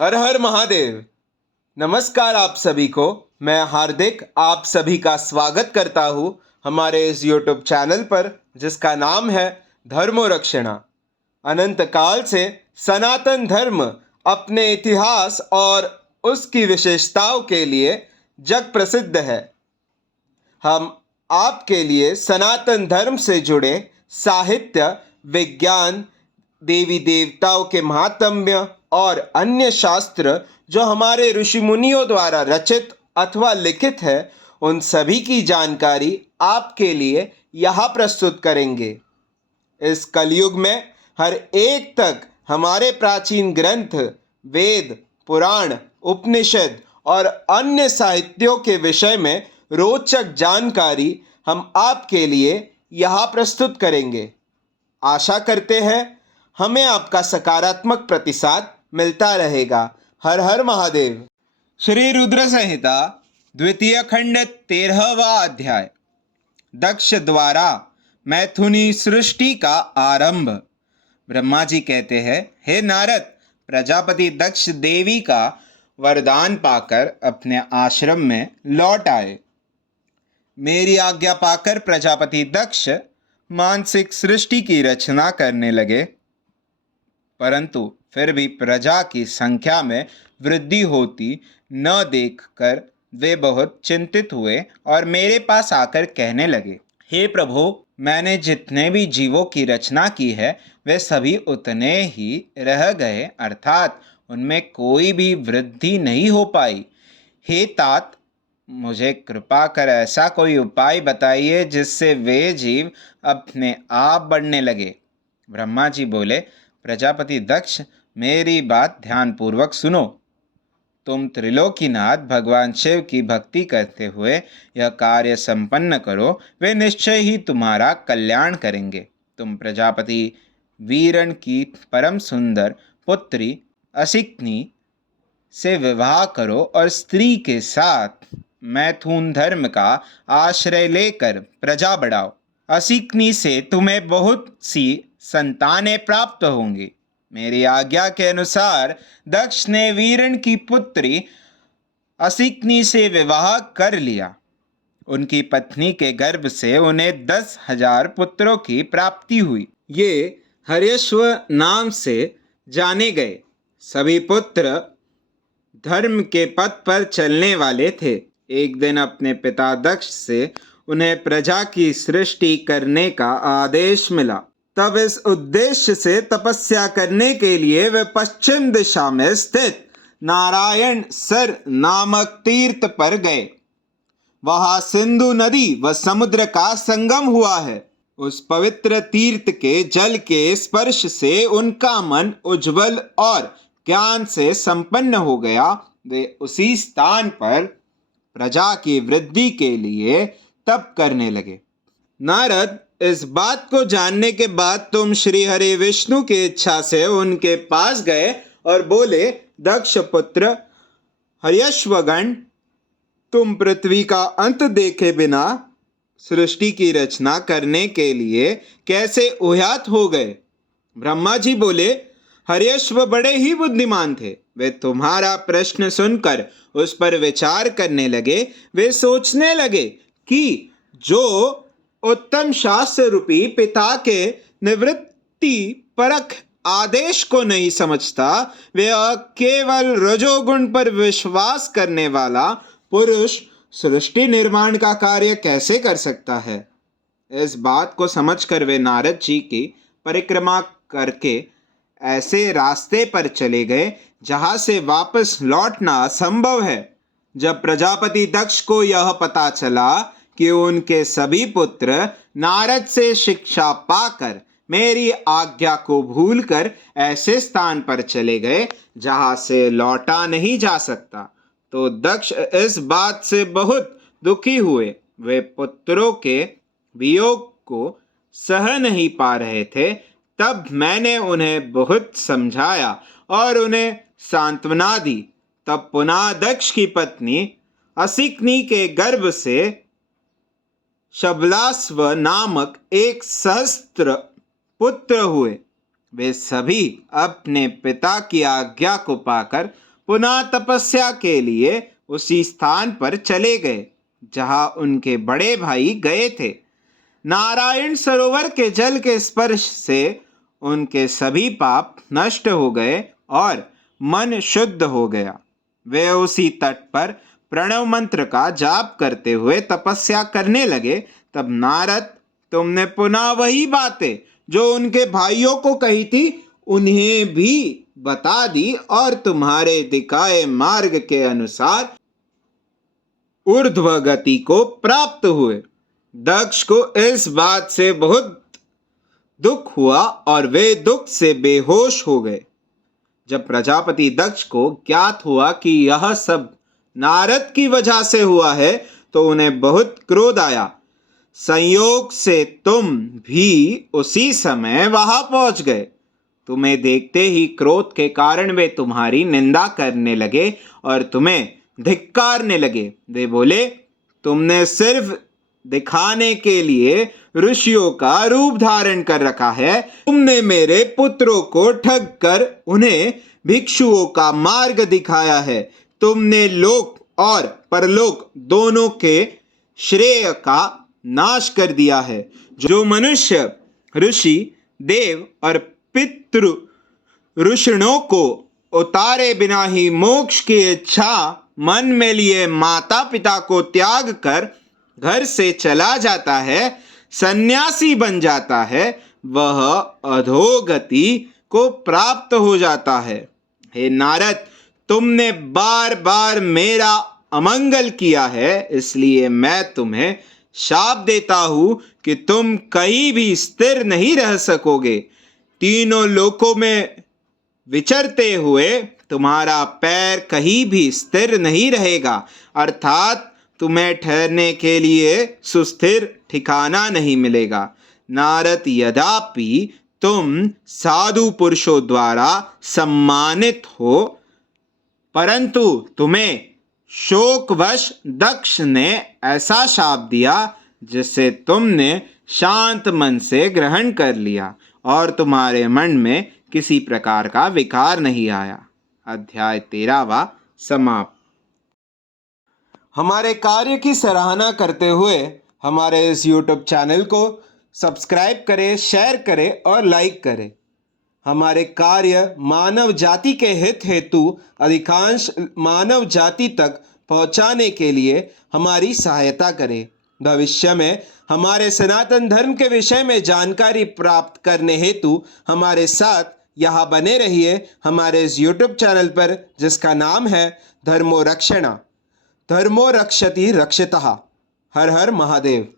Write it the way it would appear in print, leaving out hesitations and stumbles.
हर हर महादेव। नमस्कार आप सभी को। मैं हार्दिक आप सभी का स्वागत करता हूँ हमारे इस YouTube चैनल पर जिसका नाम है धर्मोरक्षणा। अनंत काल से सनातन धर्म अपने इतिहास और उसकी विशेषताओं के लिए जग प्रसिद्ध है। हम आपके लिए सनातन धर्म से जुड़े साहित्य, विज्ञान, देवी देवताओं के महात्म्य और अन्य शास्त्र जो हमारे ऋषि मुनियों द्वारा रचित अथवा लिखित है, उन सभी की जानकारी आपके लिए यहाँ प्रस्तुत करेंगे। इस कलयुग में हर एक तक हमारे प्राचीन ग्रंथ, वेद, पुराण, उपनिषद और अन्य साहित्यों के विषय में रोचक जानकारी हम आपके लिए यहाँ प्रस्तुत करेंगे। आशा करते हैं हमें आपका सकारात्मक प्रतिसाद मिलता रहेगा। हर हर महादेव। श्री रुद्र संहिता द्वितीय खंड 13वां अध्याय। दक्ष द्वारा मैथुनी सृष्टि का आरंभ। ब्रह्मा जी कहते हैं, हे नारद, प्रजापति दक्ष देवी का वरदान पाकर अपने आश्रम में लौट आए। मेरी आज्ञा पाकर प्रजापति दक्ष मानसिक सृष्टि की रचना करने लगे, परंतु फिर भी प्रजा की संख्या में वृद्धि होती न देखकर वे बहुत चिंतित हुए और मेरे पास आकर कहने लगे, हे प्रभु, मैंने जितने भी जीवों की रचना की है वे सभी उतने ही रह गए, अर्थात उनमें कोई भी वृद्धि नहीं हो पाई। हे तात, मुझे कृपा कर ऐसा कोई उपाय बताइए जिससे वे जीव अपने आप बढ़ने लगे। ब्रह्मा जी बोले, प्रजापति दक्ष, मेरी बात ध्यानपूर्वक सुनो। तुम त्रिलोकीनाथ भगवान शिव की भक्ति करते हुए यह कार्य संपन्न करो, वे निश्चय ही तुम्हारा कल्याण करेंगे। तुम प्रजापति वीरण की परम सुंदर पुत्री असिक्नी से विवाह करो और स्त्री के साथ मैथुन धर्म का आश्रय लेकर प्रजा बढ़ाओ। असिक्नी से तुम्हें बहुत सी संतानें प्राप्त होंगी। मेरी आज्ञा के अनुसार दक्ष ने वीरण की पुत्री असिक्नी से विवाह कर लिया। उनकी पत्नी के गर्भ से उन्हें 10,000 पुत्रों की प्राप्ति हुई। ये हर्यश्व नाम से जाने गए। सभी पुत्र धर्म के पथ पर चलने वाले थे। एक दिन अपने पिता दक्ष से उन्हें प्रजा की सृष्टि करने का आदेश मिला। तब इस उद्देश्य से तपस्या करने के लिए वे पश्चिम दिशा में स्थित नारायण सर नामक तीर्थ पर गए। वहां सिंधु नदी व समुद्र का संगम हुआ है। उस पवित्र तीर्थ के जल के स्पर्श से उनका मन उज्जवल और ज्ञान से संपन्न हो गया। वे उसी स्थान पर प्रजा की वृद्धि के लिए तप करने लगे। नारद, इस बात को जानने के बाद तुम श्री हरि विष्णु की इच्छा से उनके पास गए और बोले, दक्ष पुत्र हर्यश्वगण, तुम पृथ्वी का अंत देखे बिना सृष्टि की रचना करने के लिए कैसे उह्यात हो गए? ब्रह्मा जी बोले, हर्यश्व बड़े ही बुद्धिमान थे। वे तुम्हारा प्रश्न सुनकर उस पर विचार करने लगे। वे सोचने लगे कि जो उत्तम शास्त्र रूपी पिता के निवृत्ति परख आदेश को नहीं समझता, वे केवल रजोगुण पर विश्वास करने वाला पुरुष सृष्टि निर्माण का कार्य कैसे कर सकता है। इस बात को समझकर वे नारद जी की परिक्रमा करके ऐसे रास्ते पर चले गए जहां से वापस लौटना असंभव है। जब प्रजापति दक्ष को यह पता चला कि उनके सभी पुत्र नारद से शिक्षा पाकर मेरी आज्ञा को भूलकर ऐसे स्थान पर चले गए जहां से लौटा नहीं जा सकता, तो दक्ष इस बात से बहुत दुखी हुए। वे पुत्रों के वियोग को सह नहीं पा रहे थे। तब मैंने उन्हें बहुत समझाया और उन्हें सांत्वना दी। तब पुनः दक्ष की पत्नी असिक्नी के गर्भ से शबलास्व नामक एक सहस्त्र पुत्र हुए। वे सभी अपने पिता की आज्ञा को पाकर पुनः तपस्या के लिए उसी स्थान पर चले गए जहां उनके बड़े भाई गए थे। नारायण सरोवर के जल के स्पर्श से उनके सभी पाप नष्ट हो गए और मन शुद्ध हो गया। वे उसी तट पर प्रणव मंत्र का जाप करते हुए तपस्या करने लगे। तब नारद, तुमने पुनः वही बातें जो उनके भाइयों को कही थी उन्हें भी बता दी और तुम्हारे दिखाए मार्ग के अनुसार ऊर्ध्व गति को प्राप्त हुए। दक्ष को इस बात से बहुत दुख हुआ और वे दुख से बेहोश हो गए। जब प्रजापति दक्ष को ज्ञात हुआ कि यह सब नारद की वजह से हुआ है तो उन्हें बहुत क्रोध आया। संयोग से तुम भी उसी समय वहां पहुंच गए। तुम्हें देखते ही क्रोध के कारण वे तुम्हारी निंदा करने लगे और तुम्हें धिक्कारने लगे। वे बोले, तुमने सिर्फ दिखाने के लिए ऋषियों का रूप धारण कर रखा है। तुमने मेरे पुत्रों को ठग कर उन्हें भिक्षुओं का मार्ग दिखाया है। तुमने लोक और परलोक दोनों के श्रेय का नाश कर दिया है। जो मनुष्य ऋषि देव और पितृ ऋषियों को उतारे बिना ही मोक्ष की इच्छा मन में लिए माता पिता को त्याग कर घर से चला जाता है, सन्यासी बन जाता है, वह अधोगति को प्राप्त हो जाता है। हे नारद, तुमने बार बार मेरा अमंगल किया है, इसलिए मैं तुम्हें शाप देता हूं कि तुम कहीं भी स्थिर नहीं रह सकोगे। तीनों लोकों में विचरते हुए तुम्हारा पैर कहीं भी स्थिर नहीं रहेगा, अर्थात तुम्हें ठहरने के लिए सुस्थिर ठिकाना नहीं मिलेगा। नारद, यद्यपि तुम साधु पुरुषों द्वारा सम्मानित हो, परंतु तुम्हें शोकवश दक्ष ने ऐसा शाप दिया जिसे तुमने शांत मन से ग्रहण कर लिया और तुम्हारे मन में किसी प्रकार का विकार नहीं आया। अध्याय 13वां समाप्त। हमारे कार्य की सराहना करते हुए हमारे इस YouTube चैनल को सब्सक्राइब करें, शेयर करें और लाइक करें। हमारे कार्य मानव जाति के हित हेतु अधिकांश मानव जाति तक पहुंचाने के लिए हमारी सहायता करें। भविष्य में हमारे सनातन धर्म के विषय में जानकारी प्राप्त करने हेतु हमारे साथ यहाँ बने रहिए हमारे इस YouTube चैनल पर, जिसका नाम है धर्मो रक्षणा। धर्मो रक्षति रक्षितः। हर हर महादेव।